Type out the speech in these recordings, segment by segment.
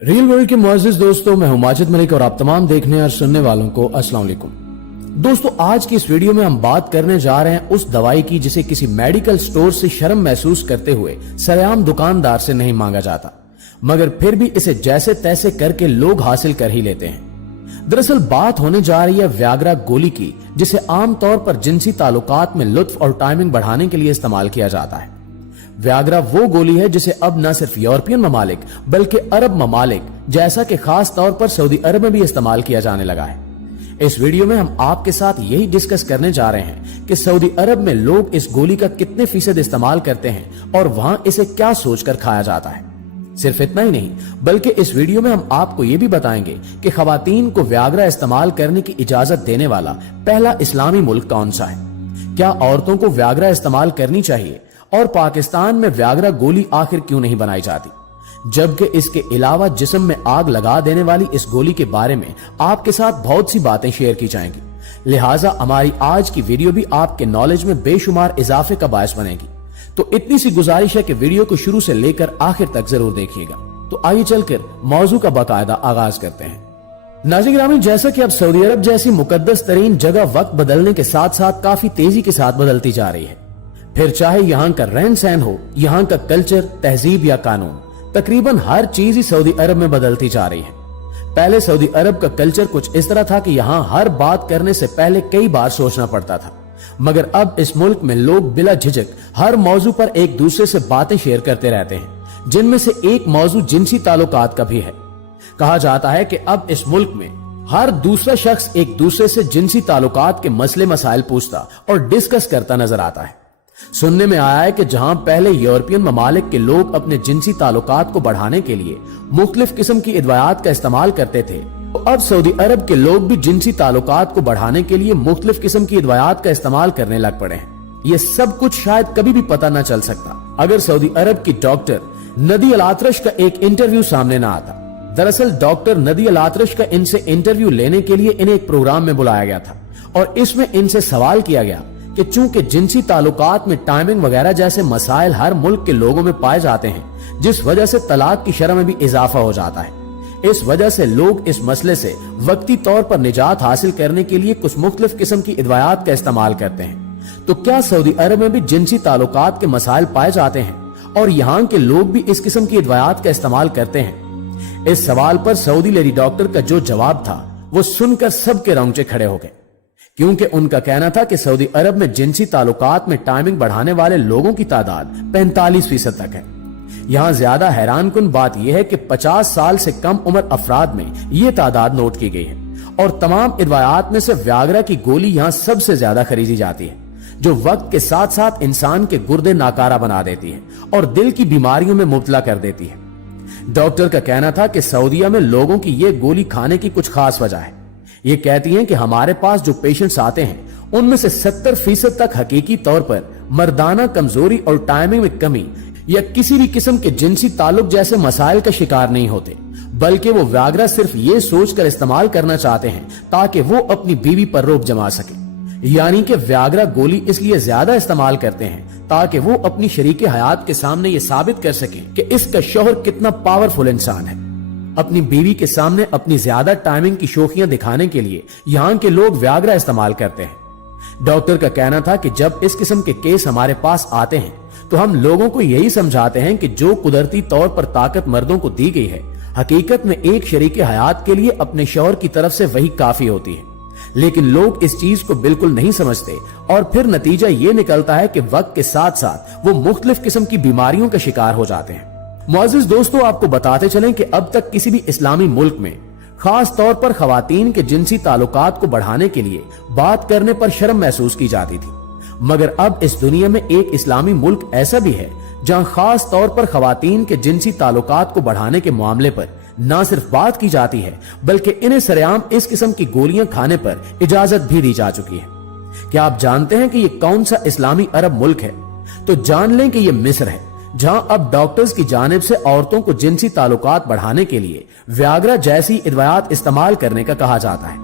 Real world के मुअज़्ज़िज़ दोस्तों, मैं हूं माजिद मलिक और आप तमाम देखने और सुनने वालों को अस्सलाम वालेकुम। दोस्तों, आज की इस वीडियो में हम बात करने जा रहे हैं उस दवाई की जिसे किसी मेडिकल स्टोर से शर्म महसूस करते हुए सरेआम दुकानदार से नहीं मांगा जाता, मगर फिर भी इसे जैसे तैसे करके लोग हासिल कर ही लेते हैं। दरअसल बात होने जा रही है व्याग्रा गोली की, जिसे आमतौर पर जिनसी ताल्लुकात में लुत्फ और टाइमिंग बढ़ाने के लिए इस्तेमाल किया जाता है। व्याग्रा वो गोली है जिसे अब न सिर्फ यूरोपियन ममालिक बल्कि अरब ममालिक जैसा कि खास तौर पर सऊदी अरब में भी इस्तेमाल किया जाने लगा है। इस वीडियो में हम आपके साथ यही डिस्कस करने जा रहे हैं कि सऊदी अरब में लोग इस गोली का कितने फीसद इस्तेमाल करते हैं और वहां इसे क्या सोचकर खाया जाता है। सिर्फ इतना ही नहीं, बल्कि इस वीडियो में हम आपको ये भी बताएंगे कि खवातीन को व्याग्रा इस्तेमाल करने की इजाजत देने वाला पहला इस्लामी मुल्क कौन सा है, क्या औरतों को व्याग्रा इस्तेमाल करनी चाहिए और पाकिस्तान में व्याग्रा गोली आखिर क्यों नहीं बनाई जाती, जबकि इसके अलावा जिस्म में आग लगा देने वाली इस गोली के बारे में आपके साथ बहुत सी बातें शेयर की जाएंगी। लिहाजा हमारी आज की वीडियो भी आपके नॉलेज में बेशुमार इजाफे का बायस बनेगी। तो इतनी सी गुजारिश है कि वीडियो को शुरू से लेकर आखिर तक जरूर देखिएगा। तो आइए चलकर मौजू का बाकायदा आगाज करते हैं। नाज़रीन गिरामी, जैसा कि अब सऊदी अरब जैसी मुकद्दस तरीन जगह वक्त बदलने के साथ साथ काफी तेजी के साथ बदलती जा रही है, फिर चाहे यहाँ का रहन सहन हो, यहाँ का कल्चर, तहजीब या कानून, तकरीबन हर चीज ही सऊदी अरब में बदलती जा रही है। पहले सऊदी अरब का कल्चर कुछ इस तरह था कि यहाँ हर बात करने से पहले कई बार सोचना पड़ता था, मगर अब इस मुल्क में लोग बिला झिझक हर मौजू पर एक दूसरे से बातें शेयर करते रहते हैं, जिनमें से एक मौजू जिनसी ताल्लुकात का भी है। कहा जाता है कि अब इस मुल्क में हर दूसरा शख्स एक दूसरे से जिनसी ताल्लुकात के मसले मसाइल पूछता और डिस्कस करता नजर आता है। सुनने में आया है कि जहां पहले यूरोपियन ममालिक के लोग अपने जिनसी ताल्लुकात को बढ़ाने के लिए मुख्तलिफ किस्म की अदवायात का इस्तेमाल करते थे, तो अब सऊदी अरब के लोग भी जिनसी ताल्लुकात को बढ़ाने के लिए मुख्तलिफ किस्म की अदवायात का इस्तेमाल करने लग पड़े हैं। ये सब कुछ शायद कभी भी पता न चल सकता अगर सऊदी अरब की डॉक्टर नदी अल आतरश का एक इंटरव्यू सामने न आता। दरअसल डॉक्टर नदी अल आतरश का इनसे इंटरव्यू लेने के लिए इन्हें एक प्रोग्राम में बुलाया गया था और इसमें इनसे सवाल किया गया कि चूंकि जिनसी ताल्लुकात में टाइमिंग वगैरह जैसे मसाइल हर मुल्क के लोगों में पाए जाते हैं, जिस वजह से तलाक की शरह में भी इजाफा हो जाता है, इस वजह से लोग इस मसले से वक्ती तौर पर निजात हासिल करने के लिए कुछ मुख्तलिफ किस्म की अदवायात का इस्तेमाल करते हैं। तो क्या सऊदी अरब में भी जिनसी ताल्लुकात के मसाइल पाए जाते हैं और यहाँ के लोग भी इस किस्म की अदवायात का इस्तेमाल करते हैं? इस सवाल पर सऊदी लेडी डॉक्टर का जो जवाब था वो सुनकर सबके रोंगटे खड़े हो गए, क्योंकि उनका कहना था कि सऊदी अरब में जिनसी ताल्लुकात में टाइमिंग बढ़ाने वाले लोगों की तादाद 45% तक है। यहाँ ज्यादा हैरानकुन बात यह है कि 50 साल से कम उम्र अफराद में ये तादाद नोट की गई है और तमाम अदवायात में से व्याग्रा की गोली यहाँ सबसे ज्यादा खरीदी जाती है, जो वक्त के साथ साथ इंसान के गुर्दे नाकारा बना देती है और दिल की बीमारियों में मुब्तला कर देती है। डॉक्टर का कहना था कि सऊदीया में लोगों की ये गोली खाने की कुछ खास वजह है। ये कहती हैं कि हमारे पास जो पेशेंट्स आते हैं उनमें से 70% तक हकीकी तौर पर मर्दाना कमजोरी और टाइमिंग में कमी या किसी भी किस्म के जिनसी ताल्लुक जैसे मसाइल का शिकार नहीं होते, बल्कि वो व्याग्रा सिर्फ ये सोचकर इस्तेमाल करना चाहते हैं ताकि वो अपनी बीवी पर रोक जमा सके। यानी कि व्याग्रा गोली इसलिए ज्यादा इस्तेमाल करते हैं ताकि वो अपनी शरीके हयात के सामने ये साबित कर सके कि इसका शौहर कितना पावरफुल इंसान है। अपनी बीवी के सामने अपनी ज्यादा टाइमिंग की शोखियां दिखाने के लिए यहाँ के लोग व्याग्रा इस्तेमाल करते हैं। डॉक्टर का कहना था कि जब इस किस्म के केस हमारे पास आते हैं तो हम लोगों को यही समझाते हैं कि जो कुदरती तौर पर ताकत मर्दों को दी गई है, हकीकत में एक शरीके हयात के लिए अपने शौहर की तरफ से वही काफी होती है। लेकिन लोग इस चीज को बिल्कुल नहीं समझते और फिर नतीजा ये निकलता है कि वक्त के साथ साथ वो मुख्तलिफ किस्म की बीमारियों का शिकार हो जाते हैं। मुअज़्ज़िज़ दोस्तों, आपको बताते चलें कि अब तक किसी भी इस्लामी मुल्क में खास तौर पर खवातीन के जिनसी ताल्लुकात को बढ़ाने के लिए बात करने पर शर्म महसूस की जाती थी, मगर अब इस दुनिया में एक इस्लामी मुल्क ऐसा भी है जहां खास तौर पर खवातीन के जिनसी ताल्लुकात को बढ़ाने के मामले पर न सिर्फ बात की जाती है, बल्कि इन्हें सरेआम इस किस्म की गोलियां खाने पर इजाजत भी दी जा चुकी है। क्या आप जानते हैं कि ये कौन सा इस्लामी अरब मुल्क है? तो जान लें कि ये मिस्र है, जहां अब डॉक्टर्स की जानिब से औरतों को जिनसी ताल्लुकात बढ़ाने के लिए व्याग्रा जैसी अदवायात इस्तेमाल करने का कहा जाता है,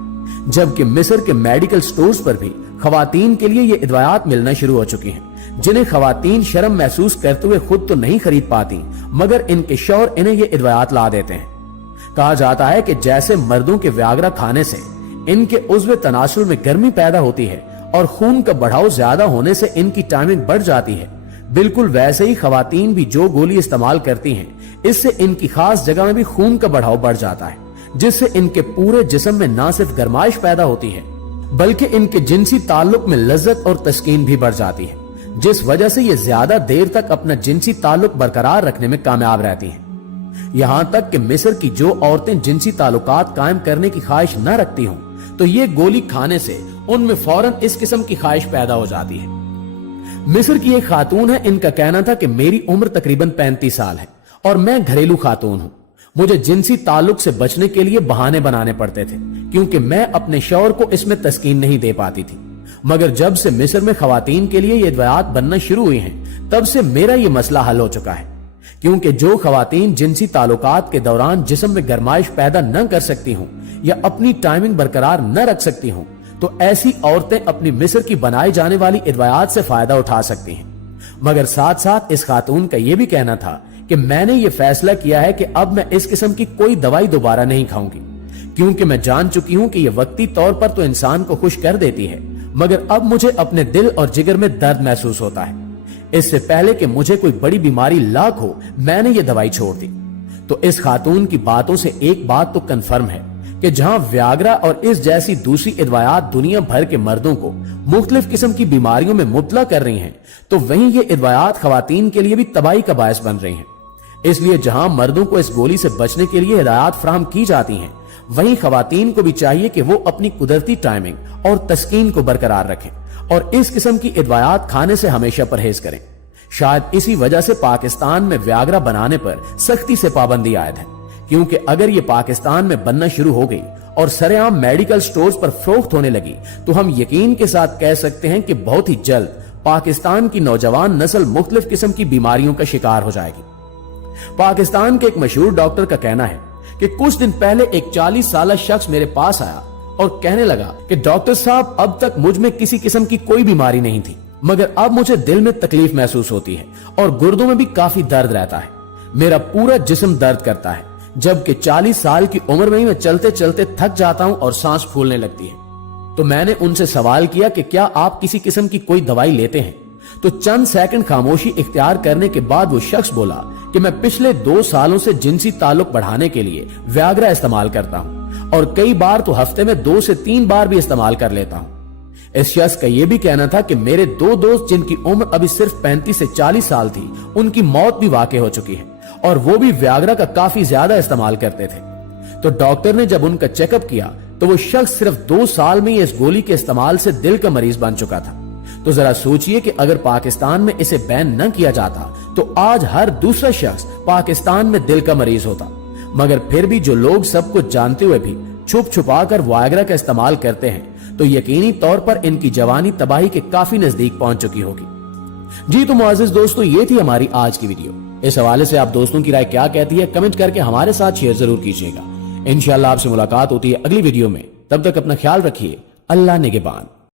जबकि मिस्र के मेडिकल स्टोर्स पर भी खवातीन के लिए ये अदवायात मिलना शुरू हो चुकी हैं, जिन्हें खवातीन शर्म महसूस करते हुए खुद तो नहीं खरीद पाती, मगर इनके शौहर इन्हें ये अदवायात ला देते हैं। कहा जाता है कि जैसे मर्दों के व्याग्रा खाने से इनके उज़्व तनासुल में गर्मी पैदा होती है और खून का बढ़ाव ज्यादा होने से इनकी टाइमिंग बढ़ जाती है, बिल्कुल वैसे ही खवातीन भी जो गोली इस्तेमाल करती हैं, इससे इनकी खास जगह में भी खून का बढ़ाव बढ़ जाता है, जिससे इनके पूरे जिस्म में न सिर्फ गर्माइश पैदा होती है बल्कि इनके जिनसी ताल्लुक में लज्जत और तस्कीन भी बढ़ जाती है, जिस वजह से ये ज्यादा देर तक अपना जिनसी ताल्लुक बरकरार रखने में कामयाब रहती हैं। यहां तक कि मिस्र की जो औरतें जिनसी ताल्लुकात कायम करने की ख्वाहिश न रखती हों, तो ये गोली खाने से उनमें फौरन इस किस्म की ख्वाहिश पैदा हो जाती है। मिस्र की एक खातून है, इनका कहना था कि मेरी उम्र तकरीबन 35 साल है और मैं घरेलू खातून हूं। मुझे जिनसी ताल्लुक से बचने के लिए बहाने बनाने पड़ते थे क्योंकि मैं अपने शौहर को इसमें तस्कीन नहीं दे पाती थी। मगर जब से मिस्र में खवातीन के लिए ये अद्वियात बनना शुरू हुई हैं, तब से मेरा ये मसला हल हो चुका है, क्योंकि जो खवातीन जिनसी ताल्लुकात के दौरान जिस्म में गर्माइश पैदा न कर सकती हूं या अपनी टाइमिंग बरकरार न रख सकती हूं, तो ऐसी औरतें अपनी मिस्र की बनाई जाने वाली अद्वियात से फायदा उठा सकती हैं। मगर साथ साथ इस खातून का यह भी कहना था कि मैंने ये फैसला किया है कि अब मैं इस किस्म की कोई दवाई दोबारा नहीं खाऊंगी, क्योंकि मैं जान चुकी हूं कि यह वक्ती तौर पर तो इंसान को खुश कर देती है, मगर अब मुझे अपने दिल और जिगर में दर्द महसूस होता है। इससे पहले कि मुझे कोई बड़ी बीमारी लाग हो, मैंने ये दवाई छोड़ दी। तो इस खातून की बातों से एक बात तो कन्फर्म है कि जहां व्याग्रा और इस जैसी दूसरी अद्वियात दुनिया भर के मर्दों को मुख्तलिफ किस्म की बीमारियों में मुब्तला कर रही हैं, तो वहीं ये अद्वियात खवातीन के लिए भी तबाही का बायस बन रही हैं। इसलिए जहां मर्दों को इस गोली से बचने के लिए हिदायत फराहम की जाती हैं, वहीं खवातीन को भी चाहिए कि वो अपनी कुदरती टाइमिंग और तस्कीन को बरकरार रखें और इस किस्म की अद्वियात खाने से हमेशा परहेज करें। शायद इसी वजह से पाकिस्तान में व्याग्रा बनाने पर सख्ती से पाबंदी आयद है, क्योंकि अगर ये पाकिस्तान में बनना शुरू हो गई और सरेआम मेडिकल स्टोर्स पर फरोख्त होने लगी, तो हम यकीन के साथ कह सकते हैं कि बहुत ही जल्द पाकिस्तान की नौजवान नस्ल मुख्तलिफ किस्म की बीमारियों का शिकार हो जाएगी। पाकिस्तान के एक मशहूर डॉक्टर का कहना है कि कुछ दिन पहले एक 40 साल शख्स मेरे पास आया और कहने लगा कि डॉक्टर साहब, अब तक मुझ में किसी किस्म की कोई बीमारी नहीं थी, मगर अब मुझे दिल में तकलीफ महसूस होती है और गुर्दों में भी काफी दर्द रहता है। मेरा पूरा जिस्म दर्द करता है, जबकि 40 साल की उम्र में ही मैं चलते चलते थक जाता हूं और सांस फूलने लगती है। तो मैंने उनसे सवाल किया कि क्या आप किसी किस्म की कोई दवाई लेते हैं? तो चंद सेकंड खामोशी इख्तियार करने के बाद वो शख्स बोला कि मैं पिछले 2 सालों से जिनसी ताल्लुक बढ़ाने के लिए व्याग्रा इस्तेमाल करता हूं और कई बार तो हफ्ते में 2 से 3 बार भी इस्तेमाल कर लेता हूं। इस शख्स का यह भी कहना था कि मेरे 2 दोस्त जिनकी उम्र अभी सिर्फ 35 से 40 साल थी, उनकी मौत भी वाकई हो चुकी है और वो भी व्याग्रा का काफी ज्यादा इस्तेमाल करते थे। तो डॉक्टर ने जब उनका चेकअप किया तो वो शख्स सिर्फ 2 साल में इस गोली के इस्तेमाल से दिल का मरीज बन चुका था। तो जरा सोचिए कि अगर पाकिस्तान में इसे बैन न किया जाता तो आज हर दूसरा शख्स पाकिस्तान में दिल का मरीज होता। मगर फिर भी जो लोग सब कुछ जानते हुए भी छुप छुपा कर व्याग्रा का इस्तेमाल करते हैं, तो यकीनी तौर पर इनकी जवानी तबाही के काफी नजदीक पहुंच चुकी होगी। जी तो मुआज़िज़ दोस्तों, ये थी हमारी आज की वीडियो। इस हवाले से आप दोस्तों की राय क्या कहती है, कमेंट करके हमारे साथ शेयर जरूर कीजिएगा। इंशाअल्लाह आपसे मुलाकात होती है अगली वीडियो में। तब तक अपना ख्याल रखिए। अल्लाह निगहबान।